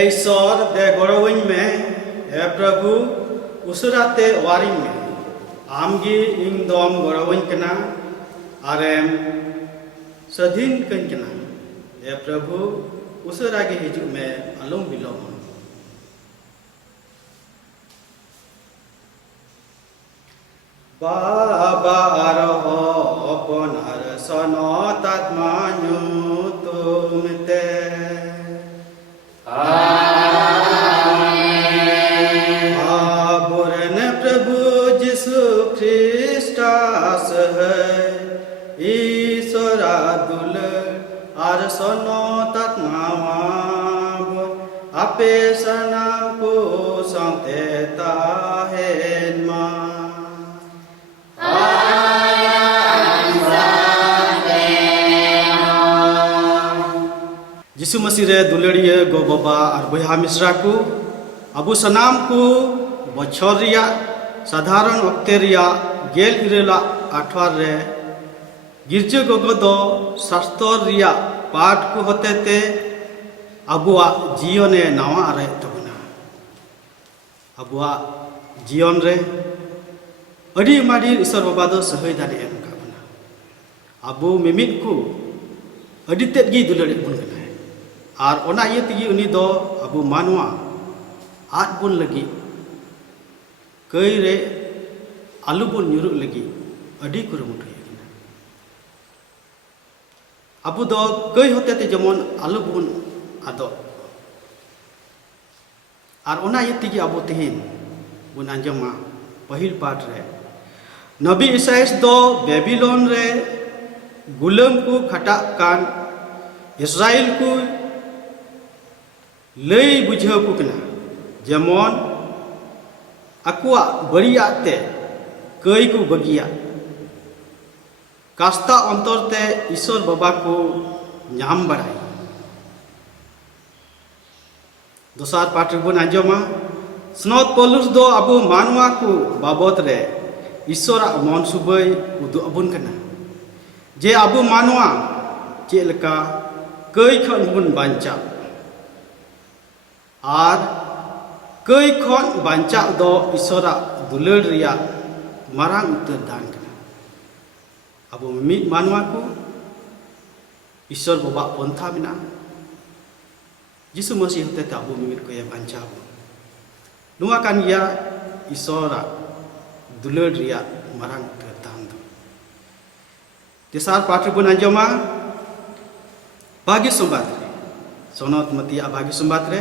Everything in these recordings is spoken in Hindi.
ईश्वर दे गड़ोइन में ए प्रभु उसराते वारिंग में आमगी इंग दोम गड़ोइन कना आरेम सधीन कन कना ए प्रभु उसरागे हिजु में अलम बिलोम बाबा आरहो अपनार सनो तात्मान्यु तुमते आबुरन प्रभु जिसु ख्रिस्टास है ईश्वरा दुल आर सनो तात्मावाब आपे सनाम को सांते ताहेन मा यीशु मसीह रे दुलड़िया गो बाबा और बहा मिश्रा को अबू सनाम को बछर रिया साधारण अक्ते रिया गेल इरेला आठवार रे गिरजे गोगो दो शास्त्र रिया पाठ को होते ते अबुआ जीवने नवा आरे तबना अबुआ जीवन रे अड़ी माड़ी ईश्वर बाबा दो सहय दाने एम काबना अबू मिमित को अड़ी तेद गी दुलड़ी बुन कना और ओना ये तगी उनी दो अबू मानवा आद बुन लगी कई रे आलू बुन nyuruh लगी अड़ी कुरुमुटु यगिना अबू दो कई होते ते जमन आलू बुन आदो और ओना ये तगी अबू तेहिन बुन अंजमा पहिल पाठ रे नबी ईसाइस दो बेबीलोन रे गुलाम को खटा कान इस्राएल को लई बुझाव को कना जेमन अकुआ बड़िया ते कई को बगिया कास्ता अंतर ते ईश्वर बाबा को नाम बड़ाई दोसार पाठ बन आंजमा स्नोत पौलुस दो अबू मानवा को बाबत रे ईश्वर मन सुबई उदु अबुन कना जे अबू मानवा चेलका कई खन बुन बांचा और कई खन बांचा दो ईश्वर दुलड़ रिया मारांग उतर दान कना अबू मिद मानवा को ईश्वर बाबा पंथा बिना यीशु मसीह होते ते अबू मिद को ये बांचा नुआ कान या ईश्वर दुलड़ रिया मारांग उतर दान दो तेसार पाठ बुन अंजमा भाग्य संबाद रे सोनत मतिया भाग्य संबाद रे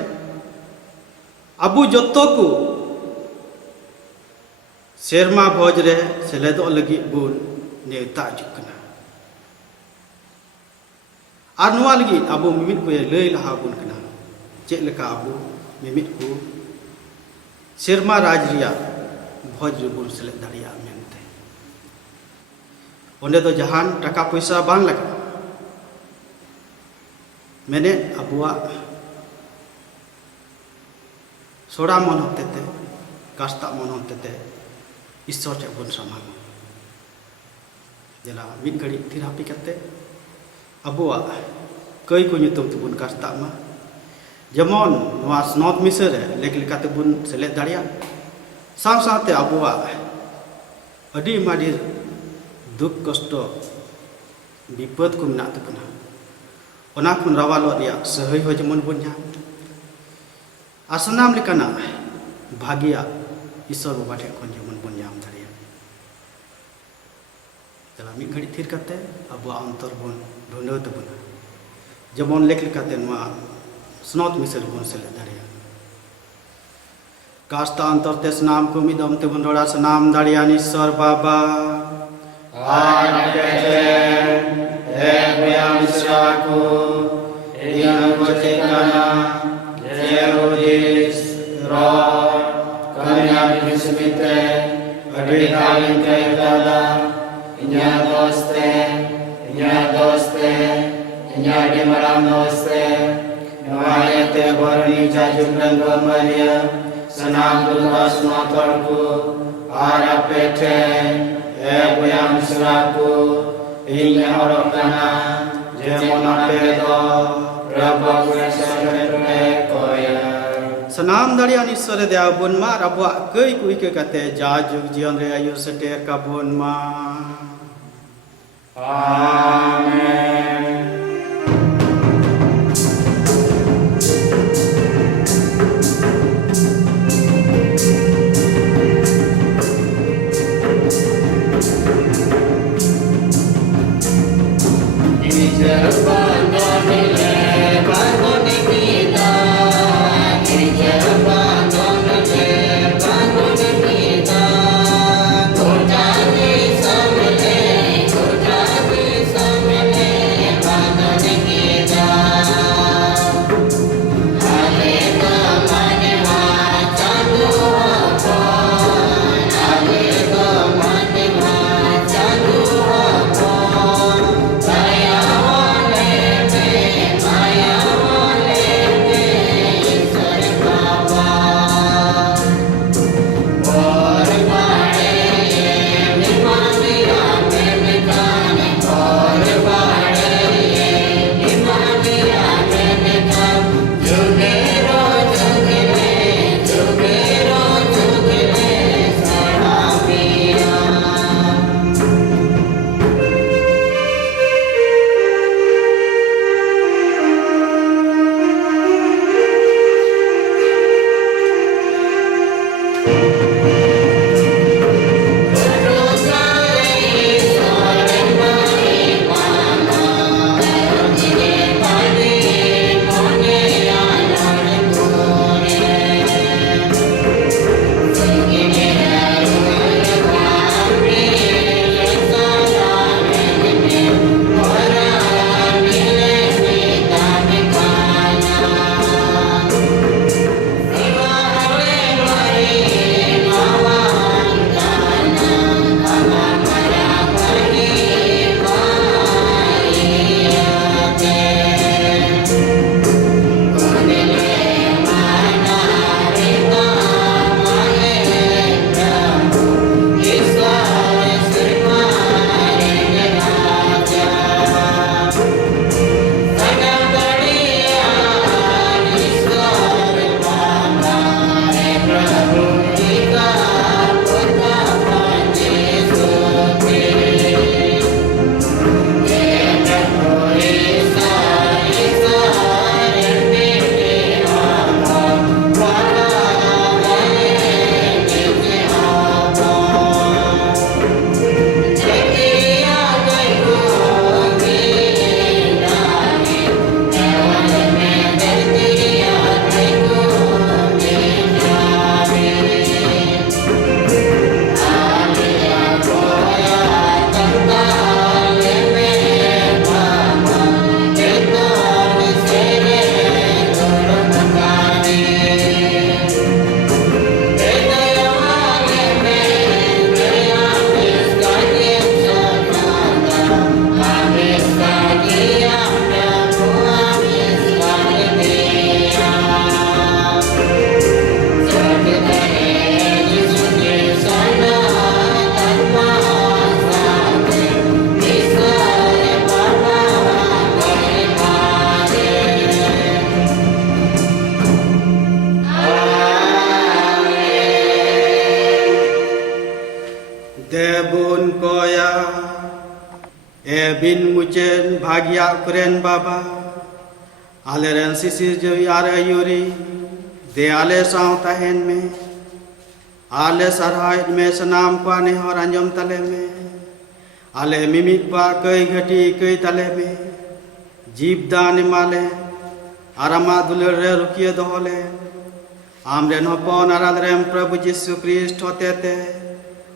अबू जत्तो को सेरमा भोज रे सेलेदो लगी बुन नेता जुकना आर नुआ लगी अबू मिमित को लई लहा बुन कना चेक लेका अबू मिमित को सेरमा राज रिया भोज रे बुन सेलेद दाड़िया मेनते ओंडे दो जहान टाका पैसा बांग लगा मैंने अबुआ सोड़ा मन होते थे कास्ता मन होते थे ईश्वर टे बन सामान जला मिद घड़ी थिरापी करते अबुआ कई को nyutum तबुन कास्ता मा जेमन नवा स्नोत मिसर लेक लेका तबुन सेलेद दाड़िया साव सावते अबुआ अडी माडिर दुख कष्ट विपद को मेना तबुना ओना खुन रावालो रिया सहय हो जमन बुन ᱧᱟᱢ आसनाम लेकाना भागिया ईश्वर बाबा ठे खन जमन बुन ᱧᱟᱢ दाड़िया चला मिद घड़ी थिर करते अबुआ अंतर बुन ढूंढो तबुना जमन लेक लेकाते नवा स्नोत मिसर बुन सेले दाड़िया कास्ता अंतर ते स्नाम को मिदम ते बुन रोड़ा स्नाम दाड़िया ईश्वर बाबा आते ए बयान को इयान को चेतना जेरोदिस रो कन्या विस्मिते अडितालिन केतला इन्या दोस्ते इन्या डिमराम दोस्ते नवायते बरनी जाजुगन गोमरिया सनाम दुर्गा स्नोतर को आरा पेटे ए बयान को इन्या औरकना जेमन पेदो प्रभु के सगरे कोया Sanam darian Isore de abun ma rabwa kei kui ke kate jajug jion re ayu seter kabun ma. Amen. Debun koya Ebin mucen bhagya kren baba Aleren sisi jawi are yuri De ale saw tahen me Ale sarhait me sanam kwa ne hor anjom tale me Ale mimit pa kai ghati kai tale me Jeep dan male Arama duler re rukiye dohole Amren hopon aradrem Prabhu Jisu Christ hotete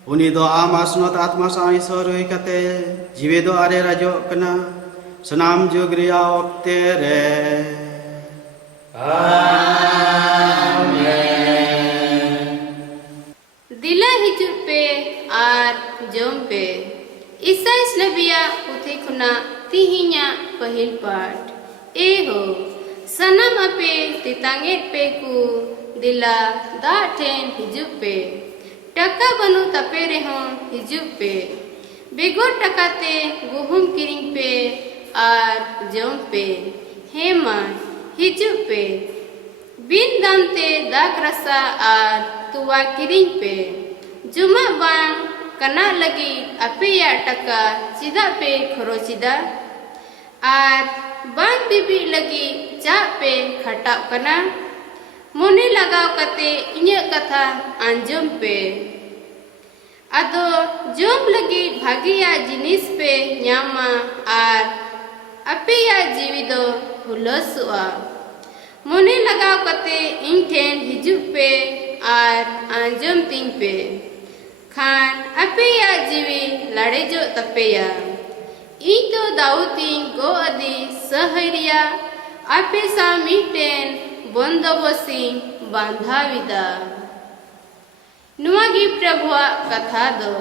Uni do amasnot atma sai soroi kate jiwe do are rajo kena sanam jugriya oktere. Amen. Dila hijub pe ar jom pe Isa Islavia puthi kuna tihinya pahil part Eho sanam ape titangit pe ku dila da ten hijub pe टका बनु तपे रहो हिजुब पे बेगोर टकाते गुहुम किरिंग पे आर जम पे हेमा हिजुब पे बिन दामते दाग रसा और तुआ किरिंग पे जुमा बांग कना लगी अपेया टका चिदा पे खरोचिदा और बांग बीबी लगी चा पे खटाव कना मोने लगाव कते इन्या कथा आंजम पे अदो जोम लगी भागिया जिनिस पे न्यामा और अपेया जीवी दो हुलसुआ मोने लगाव कते इन ठेन हिजुक पे और आंजम तिंग पे खान अपेया जीवी लड़े जो तपेया इन तो दाऊतिंग गो अदी सहरिया आपे सा मीटेन बंदोबसी बांधा विदा नुआगी प्रभुआ कथा दो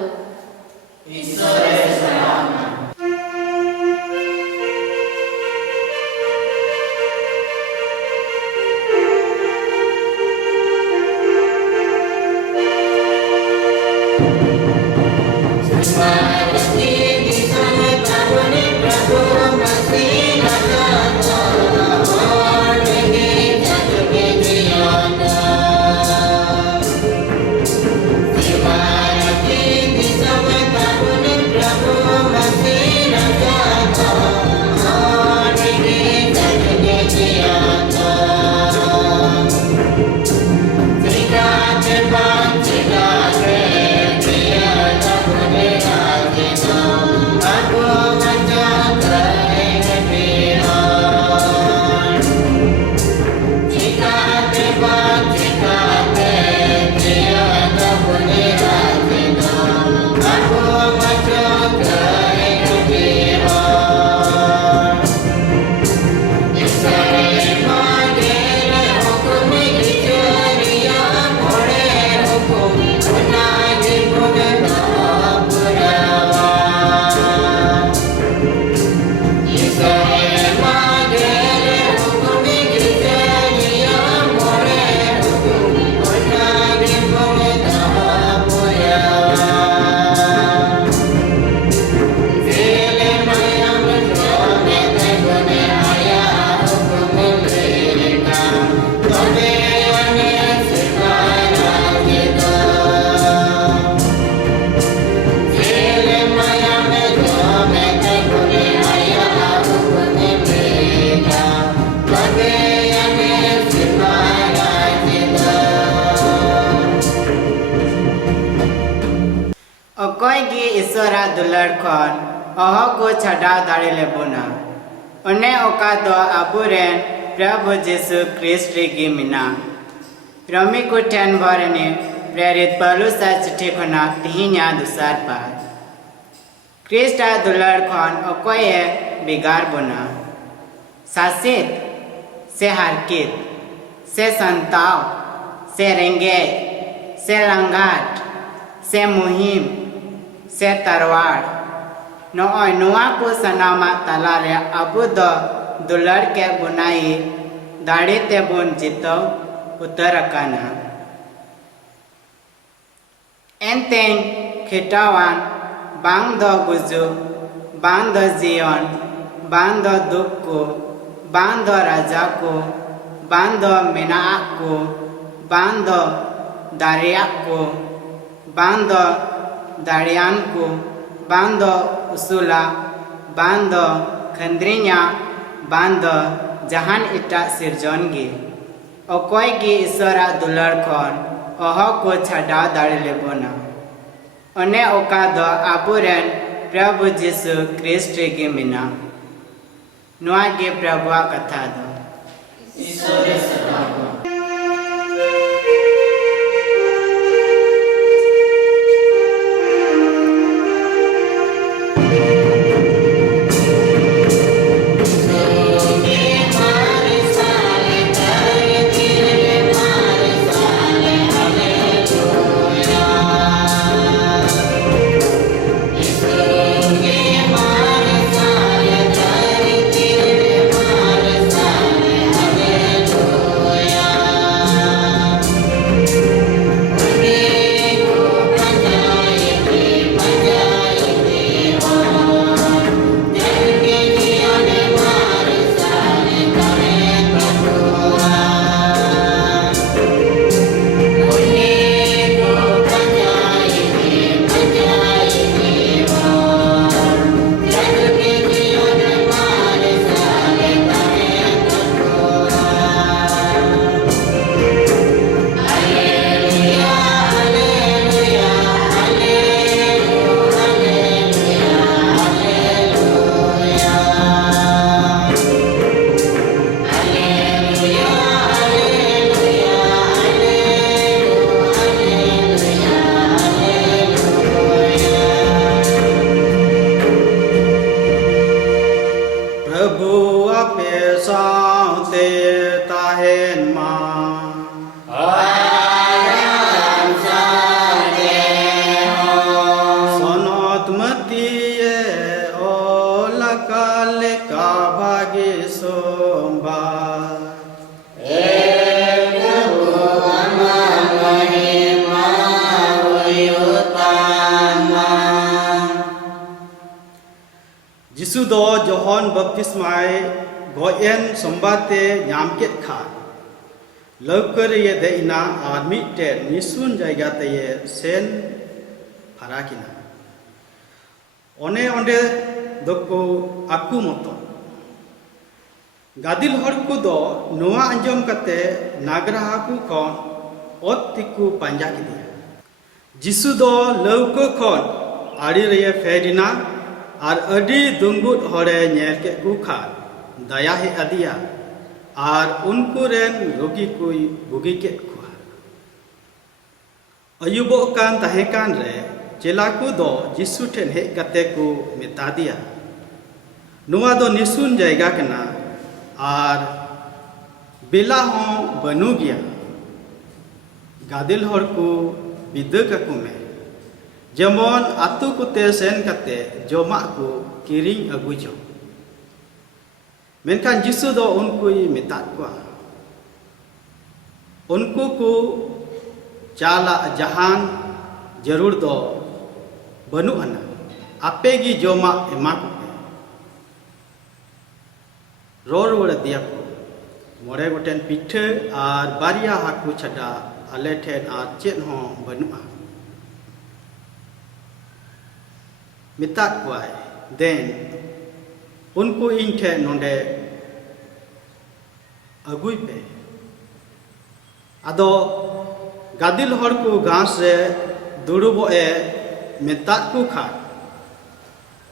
ईश्वरा दुलार खन अह को छाड़ाव दाड़े लेबोना ओने ओका दो आबुरेन प्रभु जीसु ख्रिस्ट रेगी मिना रमी को ठेन भरने प्रेरित पौलुसा चिट्ठी खना तिहिन्या दुसार पार ख्रिस्टा दुलार खन अकोये बिगार बोना सासित से हारकित से संताव से रेंगे से लंगाट से मुहिम से तरवाड़ नॉय नुआ को सनामा तलारे अबु दो दुलर के बुनाई दाढ़ी ते बुन जितो उतर काना एंतें खिटावान बांग दो गुजु बांग दो जियोन बांग दो दुख को बांग दो राजा को बांग दो मिनाक को बांग दो दारिया को बांग दो दाड़ियान को बांधो उसूला बांधो खंद्रिया बांधो जहान इटा सिरजन गे अकोय गे ईश्वरा दुलार खन अह को छाड़ाव दाड़े लेबोना ओने ओका दो आबुरेन प्रभु जीसु ख्रिस्ट गे मिना नुआ गे प्रभुआ कथा दो ape saute tahen ma sonot mati ye olakale ka bhagi somba जिसु दो जोहन बपतिस्माय गोयन सोमबाते नाम के खा लौकर ये देना और मिटे निसुन जायगा ते ये सेन फराकिना ओने ओंडे दको आकु मतो गादिल हर को दो नोआ अंजम कते नागराहा को कोन ओत तिकु पंजा किदिया जिसु दो लौक कोन आड़ी रे फेडिना और अडी दुंगुट हरे नेल के गुखा दया हे अदिया और उनको रेन रोगी कोई बुगी के खुआ अयुबो कान तहे कान रे चेला को दो जिसु ठेन हे कते को मेता दिया नुआ दो निसुन जायगा कना और बेला हों बनु गया गादिल हर को बिदक को में जेमन आतु कुते सेन कते जोमा को किरिंग अगुजो मेनखान जिसु दो उनको ही मेता को उनको को चाला जहान जरूर दो बनु अना आपे गी जोमा एमा को रोर वड़ दिया को मोरे गोटेन पिठे और बारिया हाकु छड़ा आले ठेन और चेन हो बनुआ मिता कुआय देन उनको इन ठे नोंडे अगुई पे आदो गादिल हर को घास रे दुड़ुबो ए मिता को खा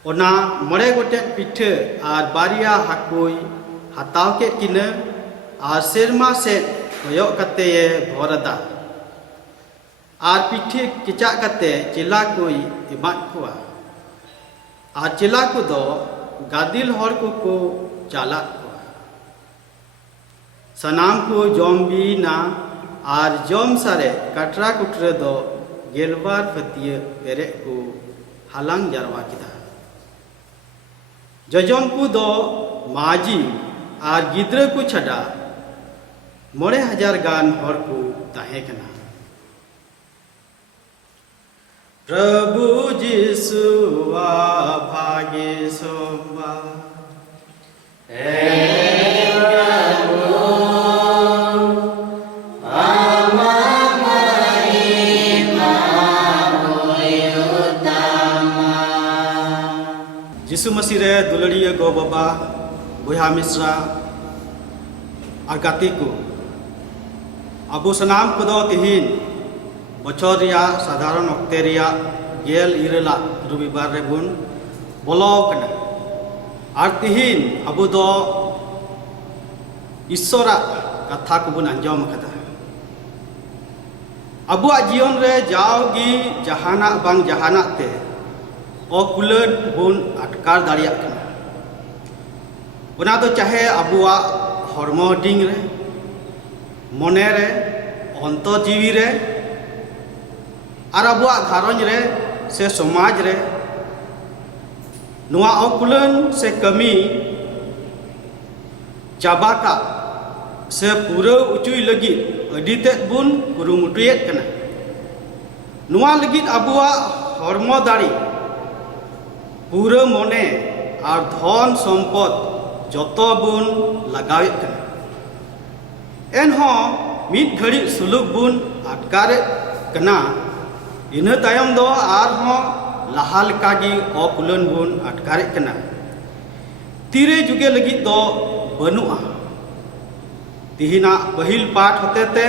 ओना मरे गोटे पिठे और बारिया हाकुई हताव के किने और सेरमा से होयो कते ये भरदा और पिठे किचा कते चिला कोई इमात कुआ और चिला को दो गादिल हर को चाला को सनाम को जोम्बी ना और जोम सारे कटरा कुटरे दो गेलबार फतिये पेरे को हालांग जरवा किदा जजम को दो माजी और गिद्रे को छड़ा 9,000 गान हर को ताहे कना प्रभु जिसु भागे सोमबा जिसु मसीह रे दुलड़िया गो बाबा बुहा मिश्रा और गाती को अबू सनाम को दो तिहिन बचर रिया साधारण अक्ते रिया गेल इरेला रविवार रे बुन बोलो कना और तिहिन अबू दो ईश्वरा कथा को बुन अंजम कदा अबुआ जीवन रे जाओगी जहाना बांग जहाना ते अकुलन बुन अटकार दाड़िया कना उना तो चाहे अबुआ हरमो डिंग रे मने रे अंत जीवी रे और अबुआ घारंज रे से समाज रे नुआ अकुलन से कमी चाबाका से पूरा उचुई लगी अडिते बुन कुरुमुटुयेत कना नुआ लगी अबुआ हरमो दाड़ी पूरा मने और धन सम्पद जतो बुन लगावेत कना एनहों मिद घड़ी सुलुक बुन अटकारे कना इन्ह तायम दो आरहों लहाल कागी अकुलन बुन अटकारे कना तीरे जुगे लगी दो बनुआ तिहिना पहिल पाठ होते ते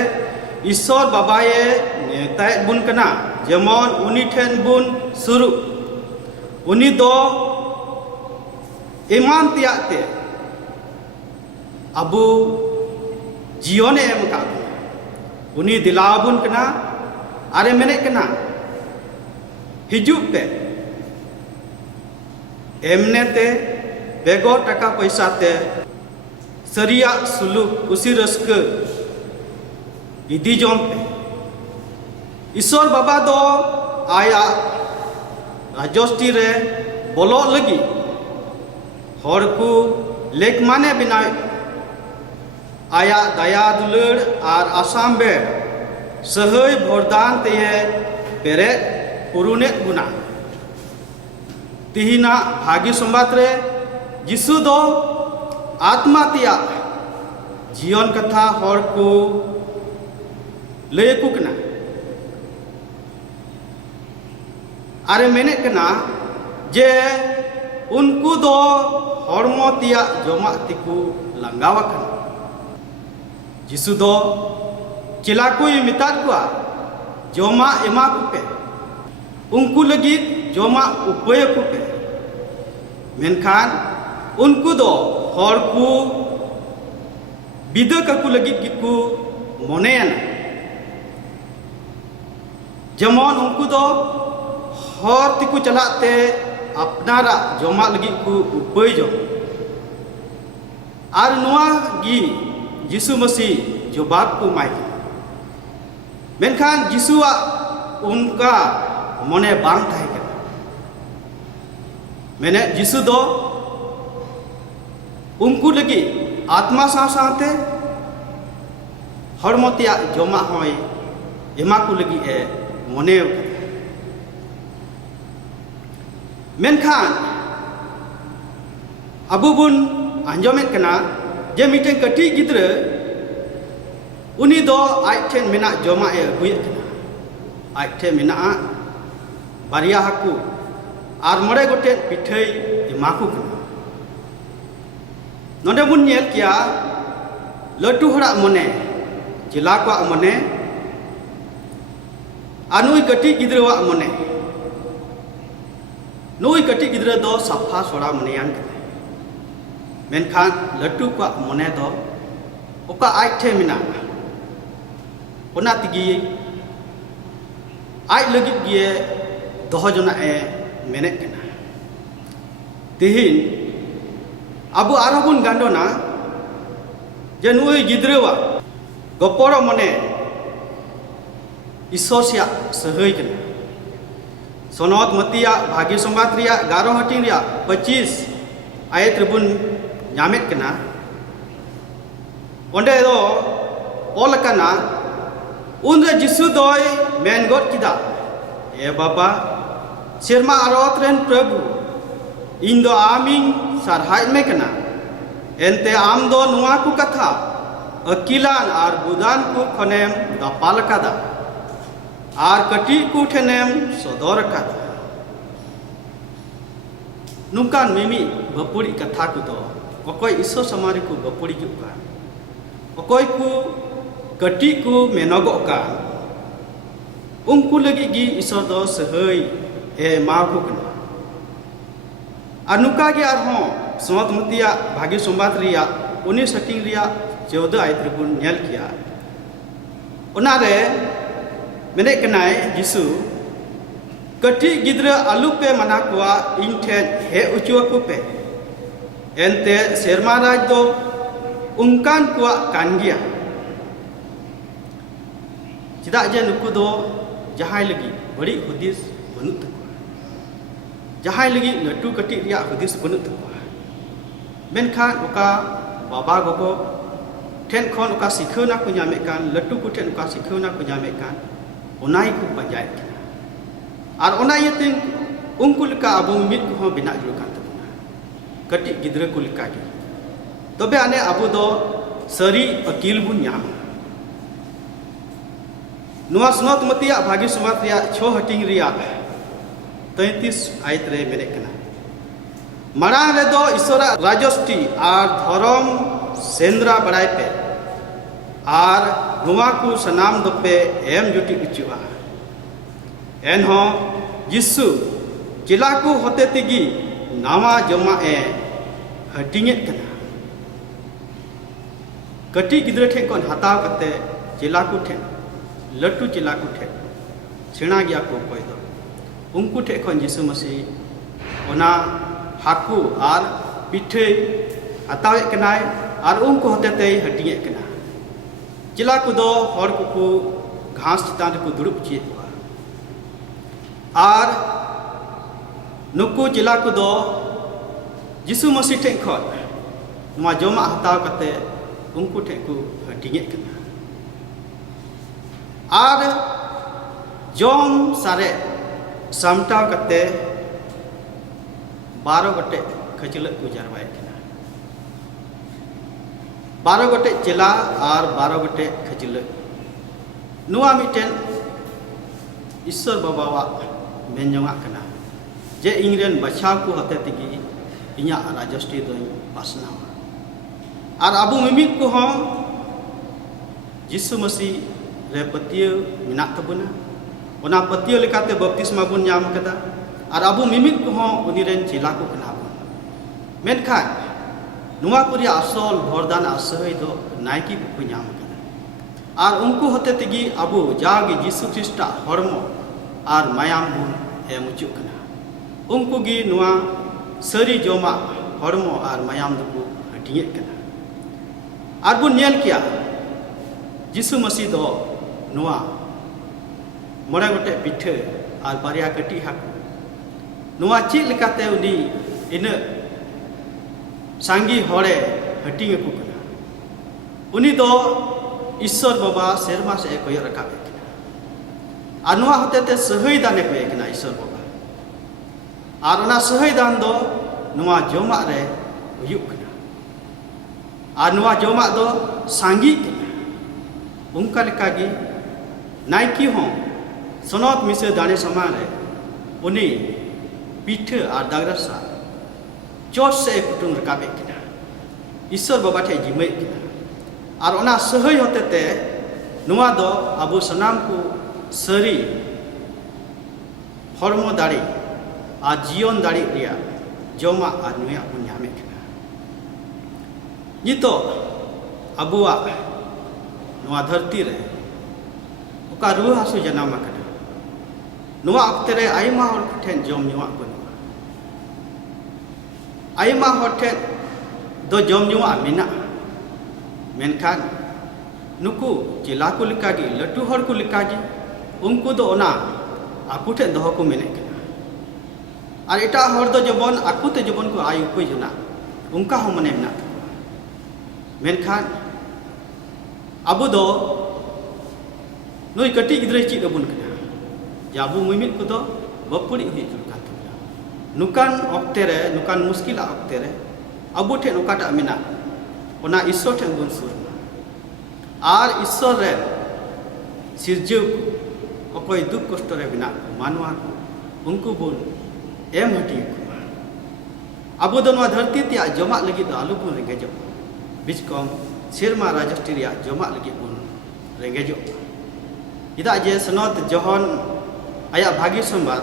ईश्वर बाबाये नेताय बुन कना जेमन उनी ठेन बुन शुरू उनी दो ईमान त्यागते अबू जीवन एम का उनी दिलाबुन कना आरे मेने कना हिजुक पे एमने ते बेगो टका पैसा ते sariak suluk kusi raska idi jom pe Isor baba do aya rajosti re bolok lagi hor ku lek mane binai aya daya dulur ar asam be sahai bhordan te peret purunet guna tihina bhagi sombat re Jisu do atma tia jion katha hor ku lay ku kena are menek kena je unku do hormo tia jomak tiku langgawakan Jisu do cilakui mitat kuah jomak emak kupe unku lagi jomak upaya kupe menkan unku do horku bida kaku lagi giku monen jamon unku do hor tiku calak te apnara jomak lagi ku upay jom ar nuah gi Jisu Masih jawab ku mai menkan Jisu unka mone bang thai kan mene Jisu do unku lagi atma saw-sawte hormo tia jomak hoy emaku lagi mone menkan abu bun anjomet kena je miten kati gidra uni do aiten menak jomak guyak kena aiten menak baria haku ar more goten pithai emaku kena nonde bun nyel kia latu horak mone jila kwa mone anui kati gidra wa mone Noi kati gidra do safa sora moneyan kene menkan latu kwa mone do oka aite mina ona tigi ai lagi gie doho jona menek kena tihin abu arabun gandona je noi gidra wa goporo mone isosya sahai kena Sonot Matia bagi sombat ria garo hating ria 25 ayat tribun nyamet kena onde do ol kana unre Jisu doi men god kida baba sirma arot ren prabhu indo aming sarhai me kena ente am do nuwa ku katha akilan ar budan ku khonem dapal kada ar kati ku thenem sodor kada nungkan mimi bapuri katha ku do okoi iso samari ku bapuri ku kan okoi ku kati ku menogok kan ungku lagi gi iso do sehai ma ku kana anuka gi arho somot mutia bhagi sombat riya uni setting riya 14 ayat tribun nyel kia onare menek kenai Jisu kati gidra alu pe mana kuwa inthen he ucu aku pe ente serma raj do ungkan kuwa kan gya cidak je nuku do jahai lagi bari hudis banut takwa jahai lagi latu kati riya hudis banut takwa menkhan oka baba gogo ten khon oka sikhona ku nyamekan latu ku ten oka sikhona ku nyamekan onai ku panjai ar onai yating ungkul ka abu mit ku bina jukan tabuna kati gidra kul ka gi tobe ane abu do sari akil bun nyam nuwa snot matia bhagi sumat riya chho hating riya 33 ayat re mere kana marang re do isora rajosti ar dharam sendra badai pe ar nuwa ku sanam dope em juti ucua enho Jisu jilaku hote tigi nama joma hatinget kana kati gidra the kon hataw kate jilaku the latu jilaku the sena gya ko koi do unku the kon Jisu Masih ona haku ar pithe hataw kanai और उनको होते हटिए कना चेला को दो हर को घास चितान को दुड़ुब चे और नुकु चेला को दो जिसु मसीह ठेन खन नुआ जमा हताव कते उनको ठेन को हटिए कना और जम सारे सामटाव कते 12 गोटे खचल को जारवाए कना 12 गोटे चेला और 12 गोटे खचल नुआ मिटेन ईश्वर बाबा मेनजोंगा कना जे इंग्रेन बचाव को हते तगी इया राजस्ट्री दो पासना और अबू मिमित को हम जिसु मसीह रे पतियो मिना तबुना ओना पतियो लेकाते बपतिस्मा बुन नाम कदा और अबू मिमित को हम उनिरेन चेला को कना बुन मेनखान नुआ कुरिया असल भरदान असहय दो नायकी को नाम कदा और उनको होते तगी अबू जागे जिसु ख्रिस्टा हरमो और मायाम बुन एमुचु कना उनको गी नुआ सरी जोमा हरमो और मायाम दो हटिए कना और बुन नेल किया जिसु मसीह दो नुआ मोड़े गोटे पिठे और बारिया कटी हाकु नुआ चीज लेकाते उनी इन सांगी हड़े हटिंग को कना उनी दो ईश्वर बाबा सेरमा से कोय रकाबे कना और नुआ होते सहय दाने कोय कना ईश्वर बाबा और उना सहय दान दो नुआ जोमा रे हुयुक कना और नुआ जोमा दो सांगी कना उनका लेकागी नायकी हों सनत मिसे दाने समान रे उनी पीठे और दागरसा चोट से कुटुंग रकाबे कना ईश्वर बाबा ठे जिमे कना और उना सहय होते ते नुआ दो अबो सनाम को सरी हरमो दाड़ी और जीवन दाड़ी रिया जोमा और नुया को न्यामे कना नितो अबुआ नुआ धरती रे ओका रुआ हासु जनाम कना नुआ अक्ते रे आयमा हर ठेन जम नुआ बनुआ आयमा हर ठेन दो जम नुआ मेना मेनखान नुकु चेला को लिकागी लटू हर को लिकागी उनको दो ओना आकु ठेन दो को मेने कना और एटा हर दो जबन आकु ते जबन को आयु को जना उनका हो मने मेना मेनखान अबु दो नुई कटी गिद्रे चीज अबुन कना जाबु मिमित को दो बपुड़ी हुई जुलका तबला नुकान ऑक्ते रे नुकान मुश्किल ऑक्ते रे अबु ठे नुकाटा मिना ओना ईश्वर ठे गुन सुर और ईश्वर रे सिरजु अकोय दुख कष्ट रे बिना मानवा उनको बुन एम हटी अबु दो नुआ धरती तिया जमा लगी दो आलू बुन रेंगेजो बीच कम सेरमा राजस्ट्री जमा लगी बुन रेंगेजो इदा जे सनत जहन आया भागी संबाद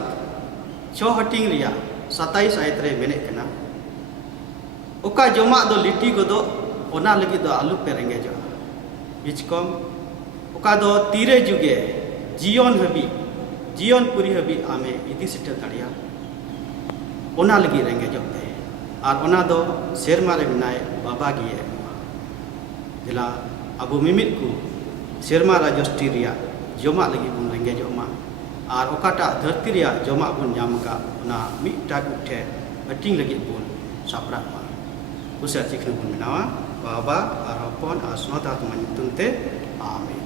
6 हटिंग रिया 27 आयत रे मेने कना ओका जमा दो लिटी को दो ओना लगी दो आलू पे रेंगेजो बीच कम ओका दो तीरे जुगे जीवन पूरी हबी आमे इति सिटे दाड़िया ओना लगी रेंगेजो ते और ओना दो सेरमा रे बिनाय बाबा गिए जिला अबु मिमित को सेरमा राजस्ट्री रिया जमा लगी बुन रेंगेजो मा और ओकाटा धरती रिया जमा बुन नाम का ना मिटा उठे हटिंग लगी बुन सापरा मा कुसा चिकन बुन बनावा बाबा और हपन और सनता तुम तुमते आमीन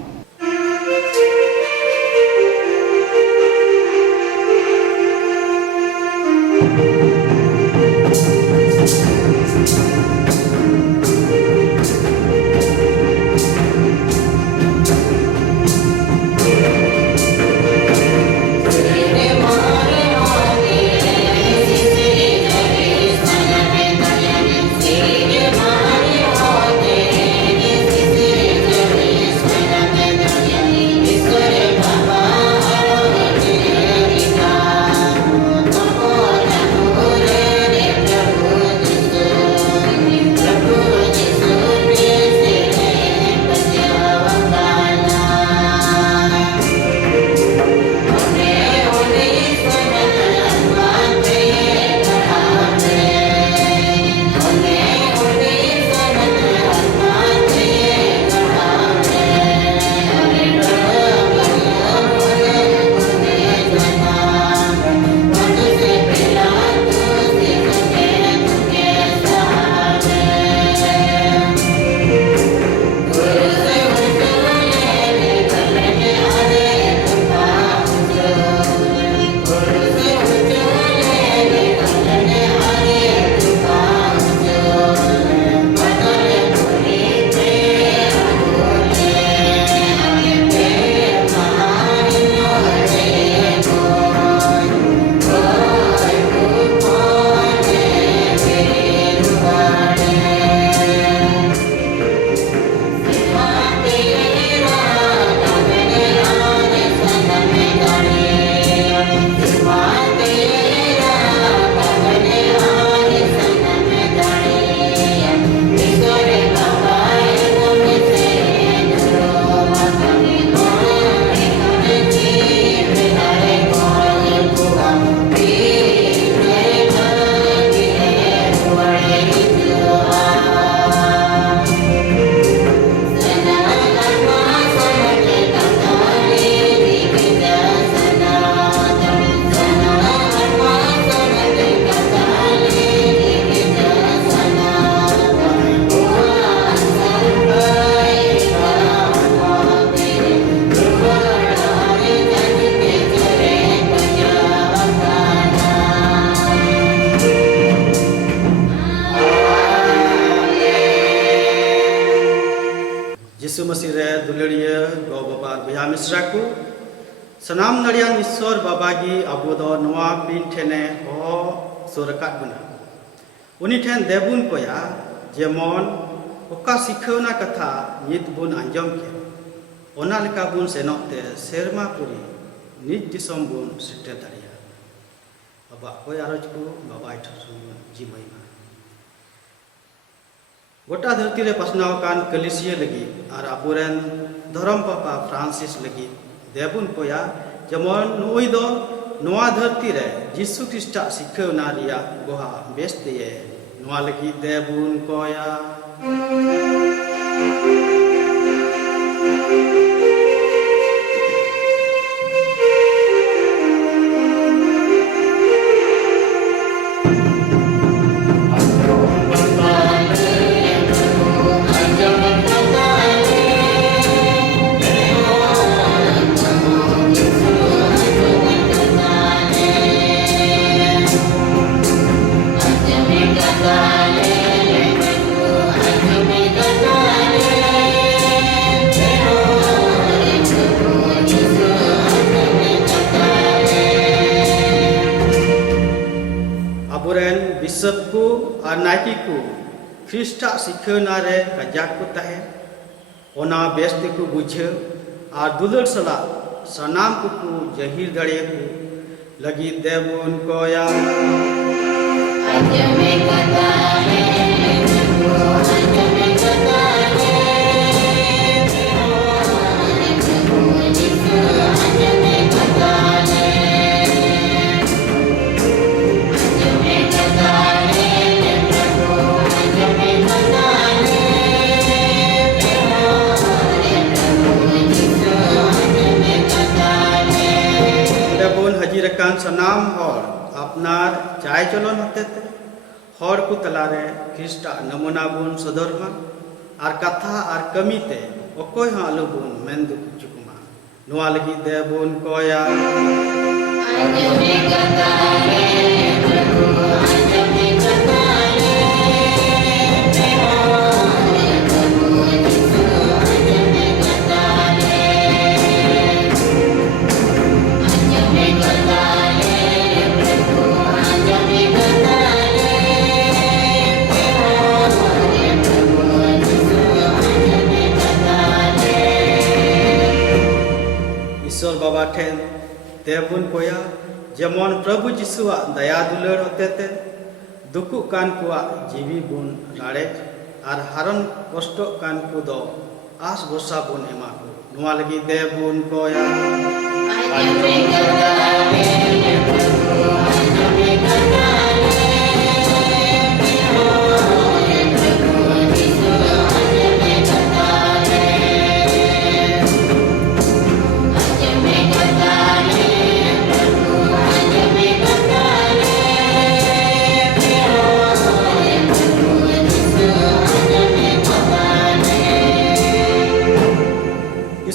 यीशु मसीह रे दुलड़िया गो बाबा बिहा मिश्रा को सनाम नड़ियान ईश्वर बाबा की अबो दो नवा पिन ठेने हो सोरकात बना उनी ठेन देबुन कोया जेमन ओका सिखौना कथा नित बुन आंजम के ओना लेका बुन सेनोते सेरमा पुरी निज दिसम बुन सेटे दाड़िया बाबा कोई आरज को बाबा इठसुन जिमैमा गोटा धरती रे पसनाव कान कलिसिया लगी और अबुरेन धर्म पापा फ्रांसिस लगी देबुन कोया जेमन नुई दो नवा धरती रे यीशु ख्रिस्टा सिखौना रिया गोहा बेस्ते नवा लगी देबुन कोया बिशप को और नायकी को ख्रिस्टा सिखौना रे कजाक को तहे ओना बेस्ते को बुझे और दुलड़ सला सनाम को जहीर दड़े को लगी देबुन कोया हजीरकान सनाम हर अपनार चाय चलन होते हर को तलारे ख्रिस्टा नमूना बुन सदरमा और कथा और कमीते अकोय हाँ आलो बुन मेन दुख चुकुमा नुआ लगी दे बुन कोया ईश्वर बाबा ठेन देबुन कोया जेमन प्रभु जिसुआ दया दुलड़ होते दुकु कान कुआ जीवी बुन राड़े और हारन कष्ट कान को दो आस भरोसा बुन एमा को नुआ लगी देबुन कोया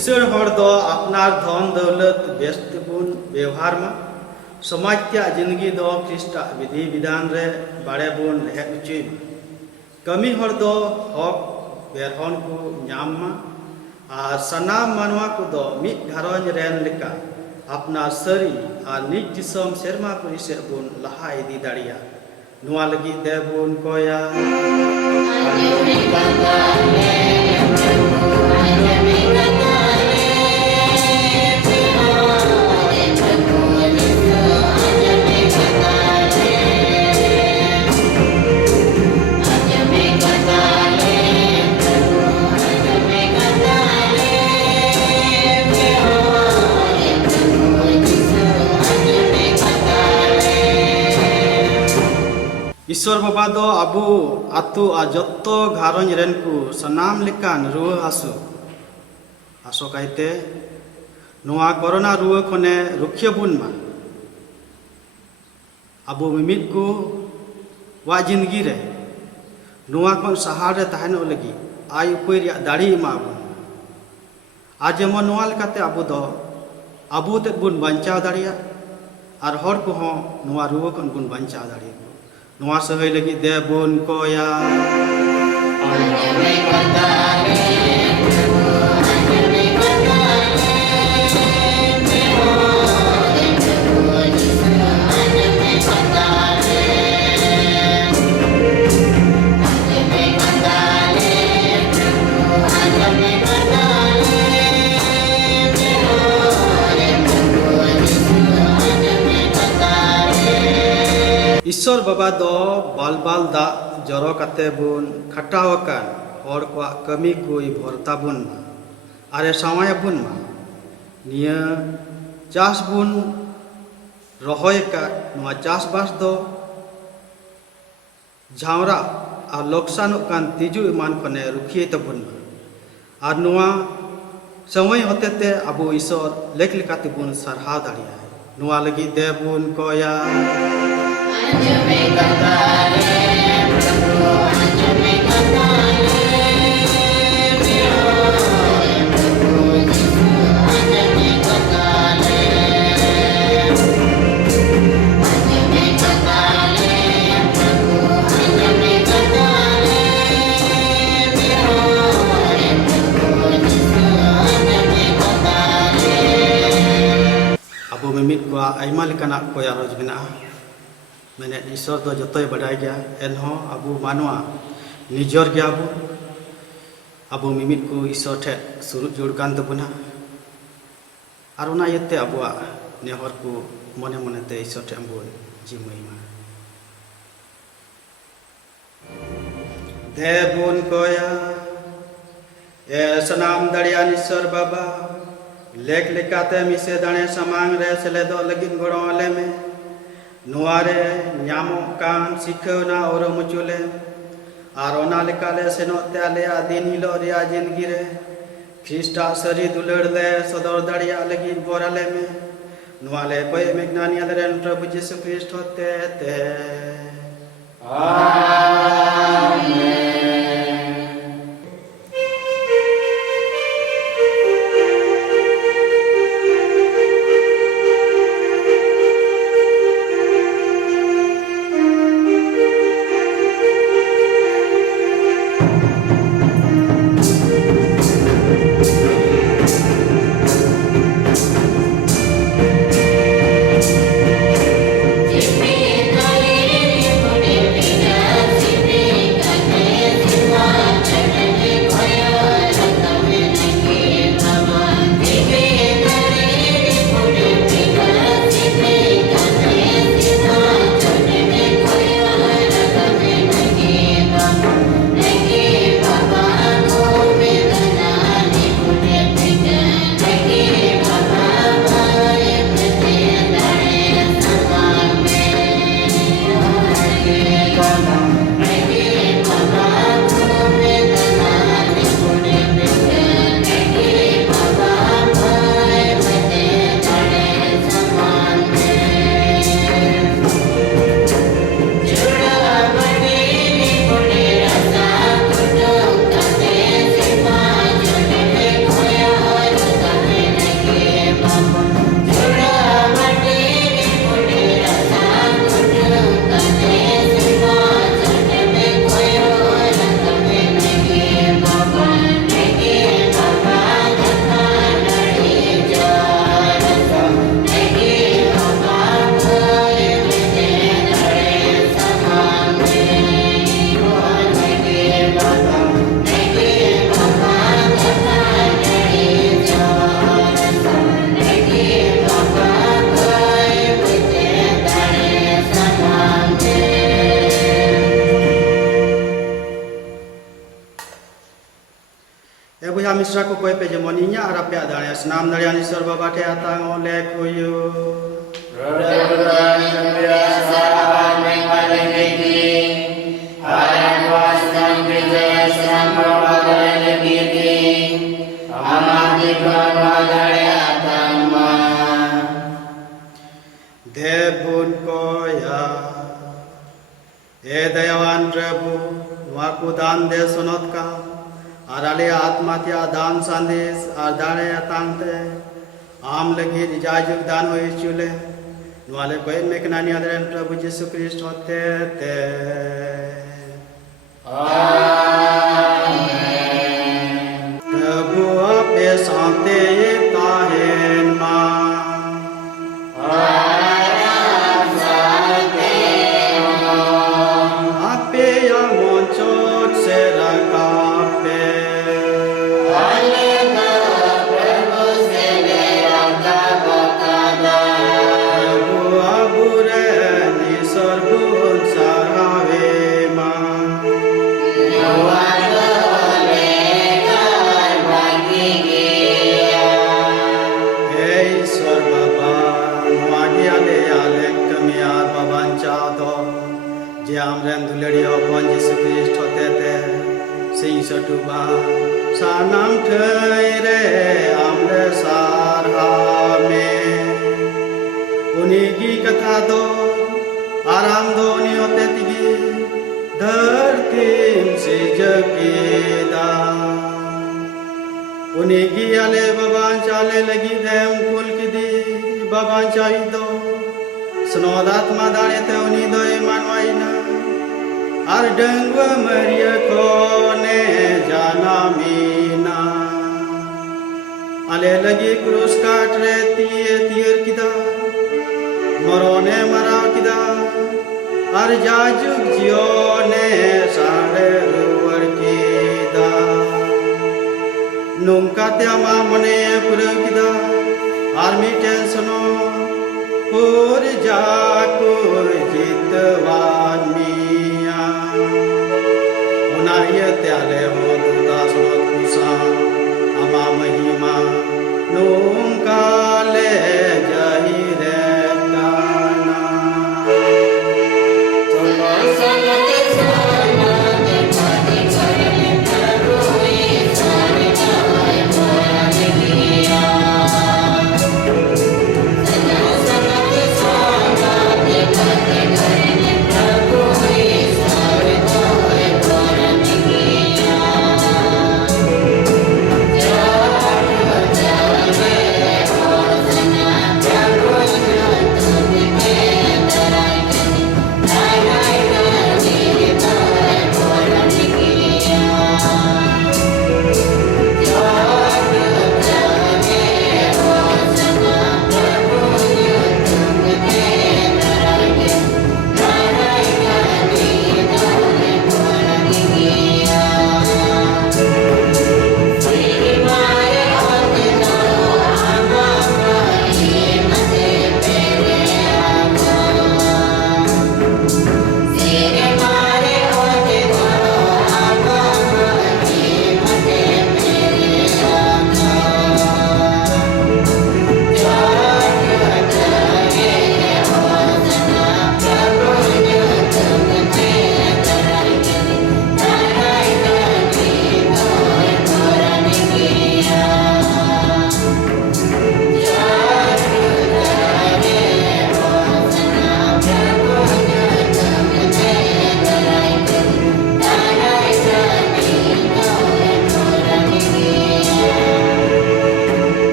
ईश्वर हर दो अपनार धन दौलत व्यस्त बुन व्यवहार में समाज त्या जिंदगी दो ख्रिस्टा विधि विधान रे बाड़े बुन रह उचुई कमी हर दो हक बेरहन को नाम मा और सनाम मानवा को दो मिद घरंज रेन लेका अपना सरी और निज दिसम सेरमा पुरी से बुन लहा इदी दाड़िया नुआ लगी दे बुन कोया ईश्वर बाबा दो अबू आतु आ जत्तो घारंज रेन को सनाम लेकान रुआ हासु आसो कायते नोआ कोरोना रुआ खने रुखिया बुन मा अबू मिमित को वा जिंदगी रे नोआ कोन सहार रे तहन लगी आय उपाय रिया दाड़ी मा बुन आज जेमन नोआ लेकाते अबू दो अबू ते बुन बंचाव दाड़िया और हर को हो नोआ रुआ कोन बुन बंचाव दाड़िया नुआ सहै लगी दे बुन कोया ईश्वर बाबा दो बाल बाल दा जरो कते बुन खटावकान और को कमी कोई भरता बुन आरे सावाय बुन मा निया चास बुन रहोय का नुआ चास बास दो झावरा और लोकसान कान तिजु इमान खने रुखिए तबुन और नुआ समय होते ते अबो ईश्वर लेख लेकाते बुन सरहा दाड़िया नुआ लगी दे बुन कोया मिमित को आयमा लेकाना कोया रोज बिना मैंने ईश्वर दो जतोय बड़ाय गया एनहो अबो मानवा निजर गया अबो मिमित को ईश्वर ठे सुरुज जुड़ कान तबुना और उना यते अबुआ नेहर को मने मने ते ईश्वर ठे अम्बुन जिमैमा देबुन कोया ए सनाम दड़िया ईश्वर बाबा लेख लेकाते मिसे दाने समांग रे सेले दो लगिन गोड़ो आले में नुआरे न्यामो कान सिखना और मुचुले और ओना लेकाले सेनोते आले दिन हिलो रिया जिंदगी रे ख्रिस्टा सरी दुलड़ ले सदर दड़िया लगिन बोराले में नुआले पय मेघनानी अदरन प्रभु यीशु ख्रिस्ट होते ते आमीन। बुझा मिश्रा को कोई पे जमोनिया और पे दाने स्नाम दरिया ईश्वर बाबा के आता ओले कोयो देवुन कोया हे दयावान प्रभु वाकु दान दे सुनत का आराले आत्मा त्या दान संदेश और दाने तांगते आम लगी इजाजुग दान हो चुले वाले कोई मेकनानी अदरन प्रभु यीशु ख्रिस्ट होते ते आमीन। प्रभु आपे शांति ताहेन मा आपे या मोचोट से रखा sanam thaire amre sarhame unigi katha do aram do niote tigi dhartim se jageda unigi ale baban chale lagi dem kul kidi baban chahido snodat madane te uni do manwaina ar dengwa maria kone janamina ale lagi krus katre tier kida morone mara kida ar jajug jione sare ruwar kida nungka te ama mone pura kida ar mi tensiono pur jaku jitwan mia unaya te ale ho duda sonot kusa ama mahima nungka le jahire kana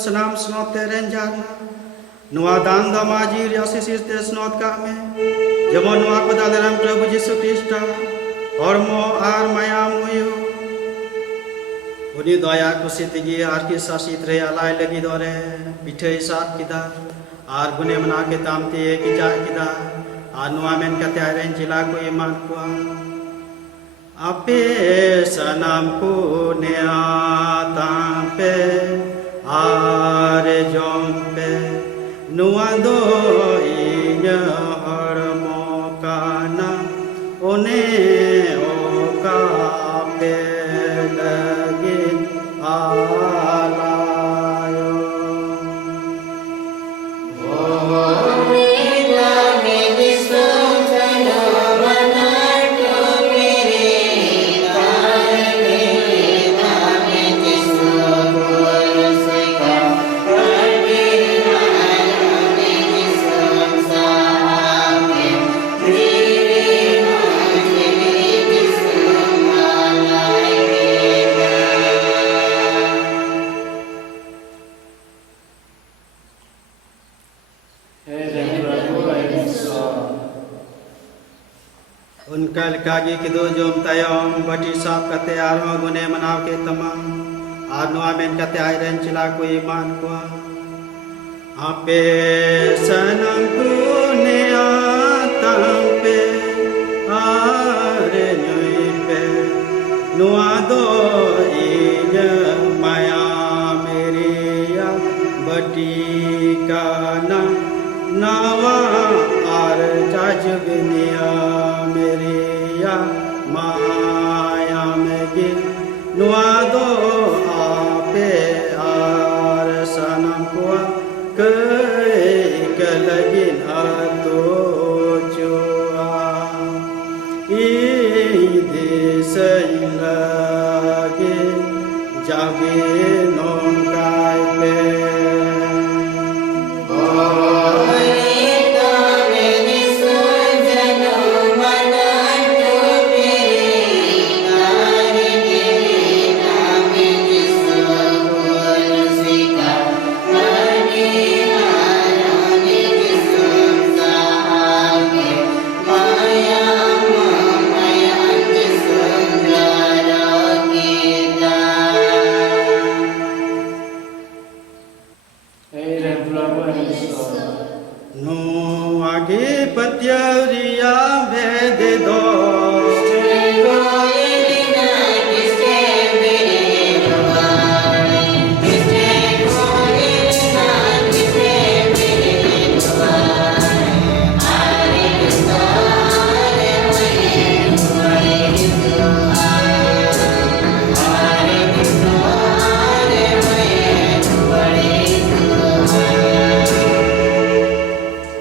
senam snot terenjana nuwa dan damaji riasis te snot kame jemon nuwa pada dalam Prabhu Yesus Krista hormo ar maya muyu uni daya kusitigi ar ki sasit re alai lagi dore pithai sat kida ar gune mana ke tamte ki ja kida ar nuwa men kate aren jila ko iman ko ape sanam ko ne atampe are jompe nuando inya harmo kana one okape lagin alayo उनका कागी के दो जोम तयम बटी साफ कते आरो गुने मनाव के तमाम आनुआ मेन कते आयरन चिला को ईमान को आपे सनम कुने आतम पे आरे नुई पे नुआ दो इन माया मेरिया बटी काना नवा आर जाजुगनिया मेरिया माया में गिर नुआ दो आपे आर सनम को कलगिन तो चुआ ई दे disay lagi jagi nongkai pe no age patyariya vede do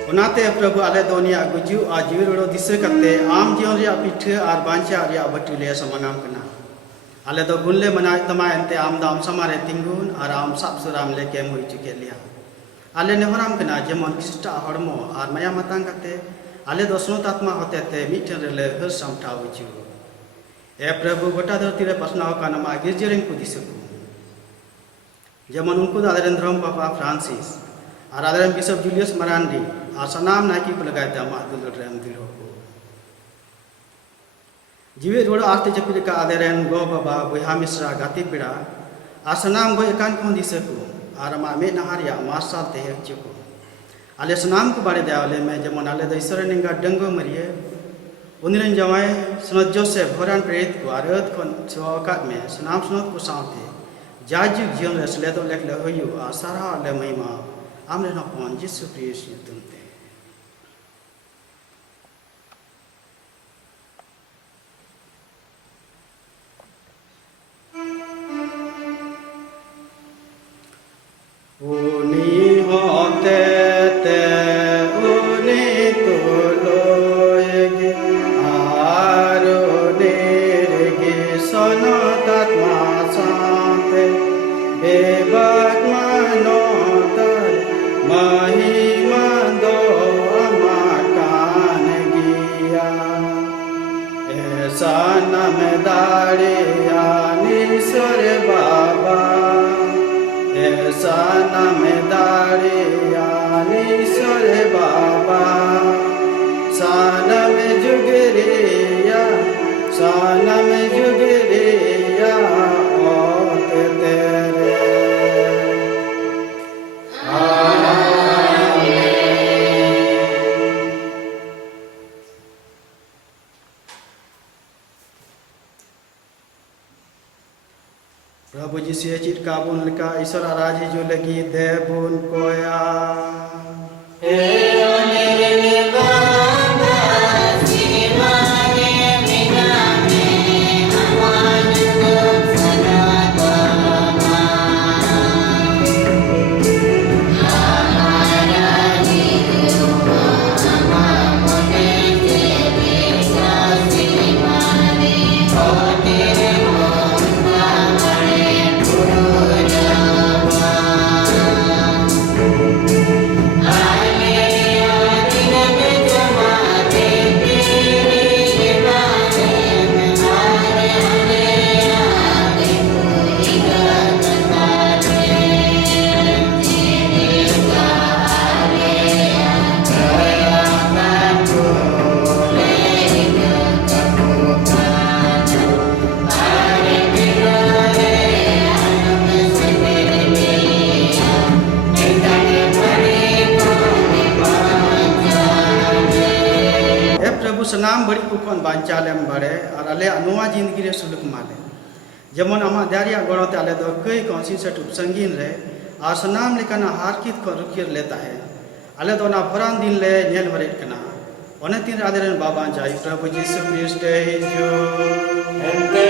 ओनाते प्रभु आले दोनिया गुजु आजीरो दिसे कते आम जीवन रिया पिठे आर बांचा रिया बटुले समांगाम कना आले दो गुनले मनाय तमा एंते आम दाम समारे तिंगुन आर आम साबसुराम ले के मुई चुके लिया आले नेहराम कना जेमन किसटा हड़मो आर माया मतंग कते आले दो स्नुतात्मा होते ते मिठन रे हर समटा उजु ए प्रभु गोटा धरती रे पसनाव का नमा गिरजरें को दिसकु जेमन उनको आदरेन धर्म पापा फ्रांसिस और आदरेन बिशप जूलियस मरांडी और सनाम नाकी को लगाए थे आमा दुलर रेम दिलो को जीवे रोड आस्ते जपिर का आदरेन गो बाबा बुहा मिश्रा गाती पिड़ा और सनाम गो एकान को दिसे को और आमा में नहारिया मार्शल ते चुको आले सनाम को बारे देवाले में जमन आले दैसर निंगा डंगो मरिए उनिरन जवाए सनत जोसेफ भरान प्रेरित को आरत को छवाकात में सनाम सनत को साथे जाजु जीवन रे सले तो लेख ले होयु आ सारा ले महिमा आमरे न पन यीशु क्रिस्ट तुमते उनी होते ते उनी तो लोएगे आरो नेरेगे सनतात्मा साथे बेबाक मनोतर महिमा दो अमाकान गिया ऐसा नम दाड़िया निसर बाबा ऐसा नम दाड़िया निसर बाबा सानम जुगरिया सानम जुगरिया ओत तेरे प्रभु जी से चिटका बुन लिका ईश्वर राजी जो लगी दे बुन कोया सनाम बड़ी कुकन बांचालेम बड़े और अले अनुवा जिंदगी रे सुलुक माले जेमन आमा दारिया गणते अले दो कई कौनसी से टुप संगीन रे और सनाम लेकना हारकित को रुकिर लेता है अले दो ना भरान दिन ले नेल बरेट कना ओने तीन आदरन बाबा जाई प्रभु यीशु ख्रिस्ट हिजो एंते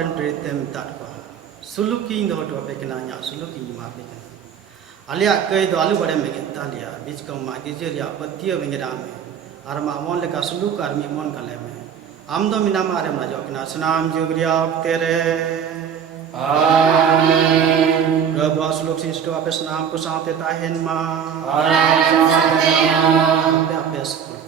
ren pritem tat ko suluki ndo to pe kana nya suluki ma pe kana alia kai do alu bare me ta lia bij ko ma di je ya patiya wengeda me arma mon le ka suluk armi mon ka le me am do minama are ma jo kana sanam jugriya tere Amen. Prabhu aslok sisto apes naam ko saate tahen ma Orang satya. Ape apes ko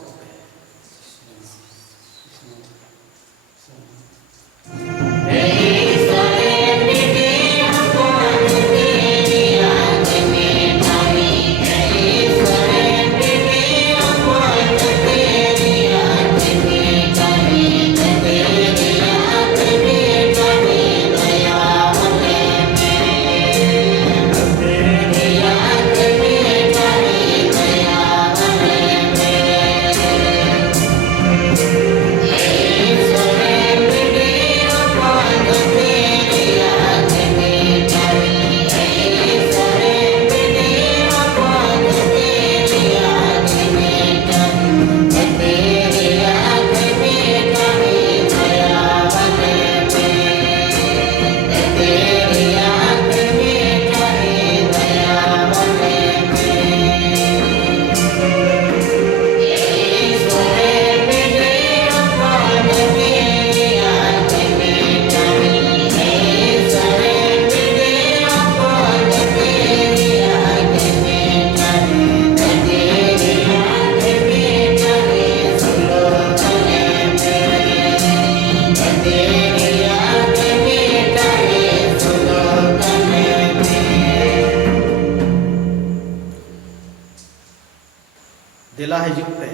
Dela hijuk pe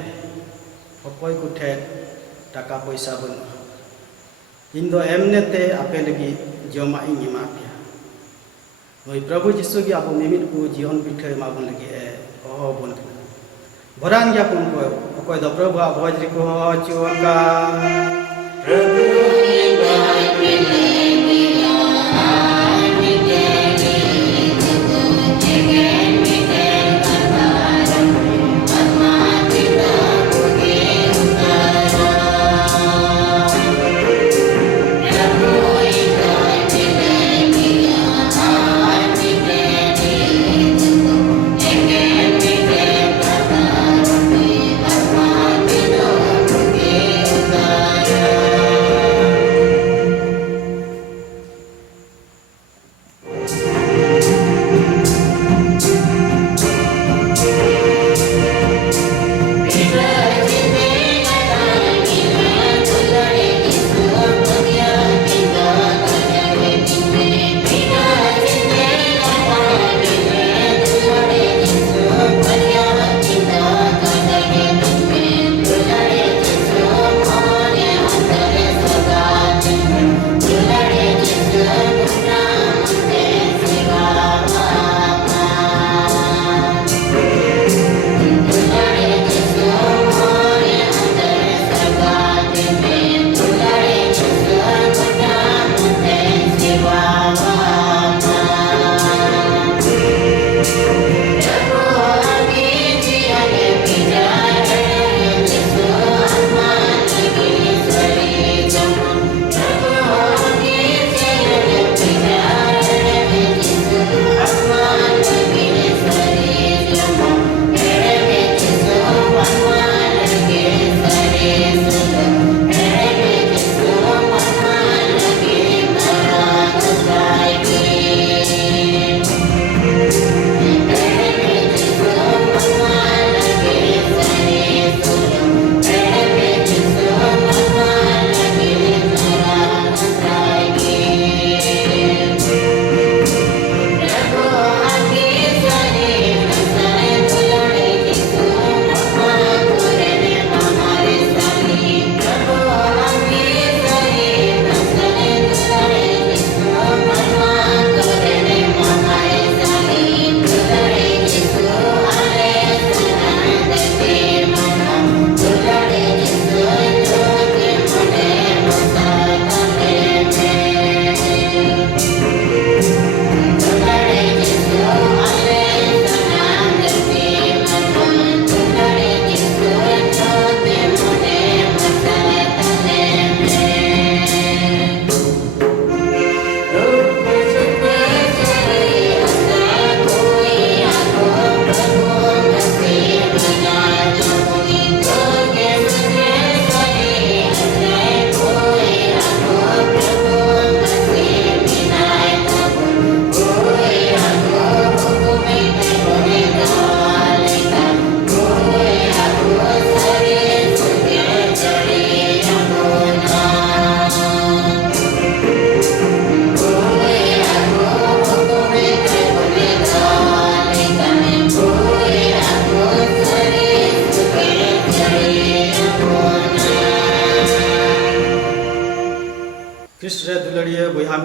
okoi ku the taka paisa bun indo emne te ape lagi joma ing ma pya noi prabhu jisu gi abu mimit ku jion pithe ma bun lagi e oh bun boran ya kun ko okoi do prabhu aboj ri ko chuka Prabhu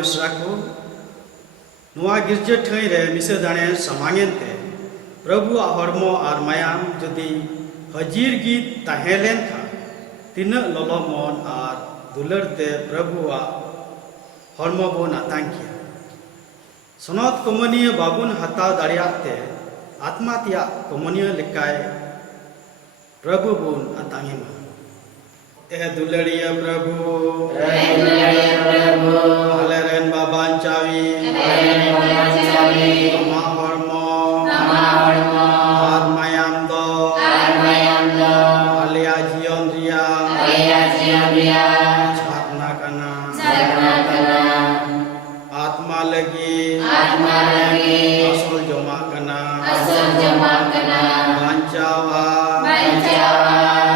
Mishra को नुआ गिरजा ठई रे मिसे दाने समांगेनते प्रभु हरमो और मायाम जदि हजीर गी ताहेलेन था तीन ललो मन और दुलरते प्रभु हरमो बोन आतांकिया सनत कमनिय बाबुन हताव दाड़ियाते आत्मा तिया कमनिय लेकाय प्रभु बोन आतांगिमा ए दुलड़िया प्रभु आलेरेन बाबान चावी अमा हरमो आर मायाम दो आलिया जियन रिया छातना कना आत्मा लगी असल जमा कना बांचावा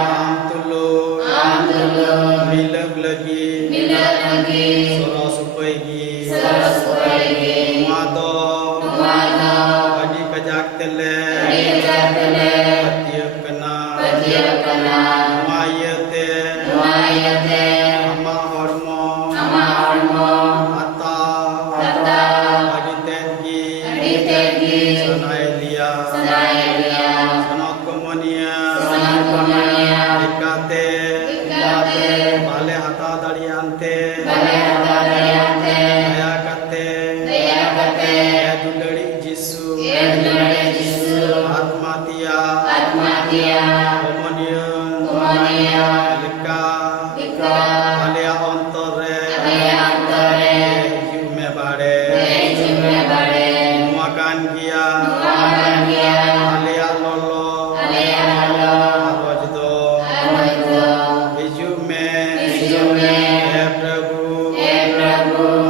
आम तुलो मिलक लगी सरस उपयोगी मादो अडी कजाक तेले पतिय कना मायते अमा हरमो आता अडी तेगी सनायलिया सनत कमनिया एकाते बाले हता दाड़ियांते दया कते दुलड़ी जिसु आत्मा तिया कमनियन लिका आलिया अंतरे जीव में बाड़े नुआ कान गिया आलिया लोलो आवाज दो हिजू में हे प्रभु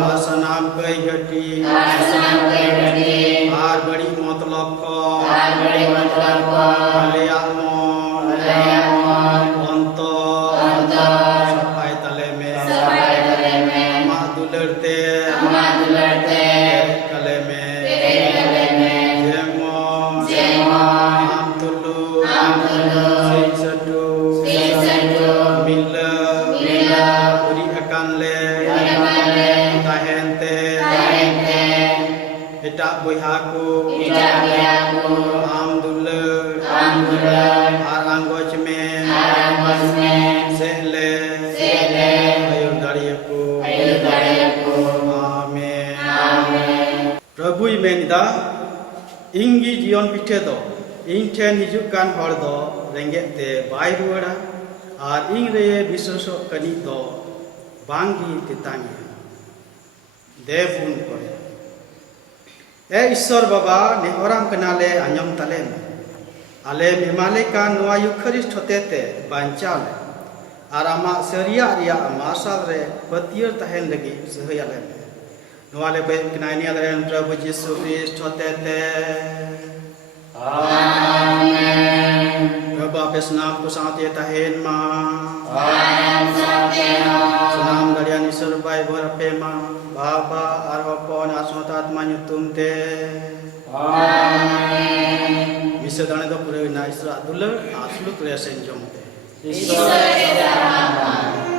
आसनाम कई घटी आर बड़ी मतलब को आलिया मन अंत सफाई तले में मा दुलरते कले में जेमो आम तुलु सेसटु मिला पूरी अकान ले ताहेनते एटा बोहा को आम दुलर आर आंगोच में सेले आयु दाड़िया को आमेन प्रभु मेनदा इंगी जीवन पिठे दो इन ठेन हिजुक कान हर दो रेंगेते बाय रुवाड़ा और इन रे विश्वास कनी दो बांगी तितांगी देवुन करे ए ईश्वर बाबा नेहराम कनाले आंजम ताले में आले मेमाले का नुआ युखरिस्ट होतेते बांचाले और आमा सरिया रिया मार्शल रे पतियर तहन लगी सहयाले में नुआ ले बे कनाइनी आले प्रभु यीशु ख्रिस्ट होतेते आमेन प्रभु आपे नाम को साथे तहन मा सनाम दरिया ईश्वर बाय भर पे मा बाबा और अपन आत्मा आत्मा nyutum te amen bisa dane do pure na isra dulur aslu kresen jom te Ishwar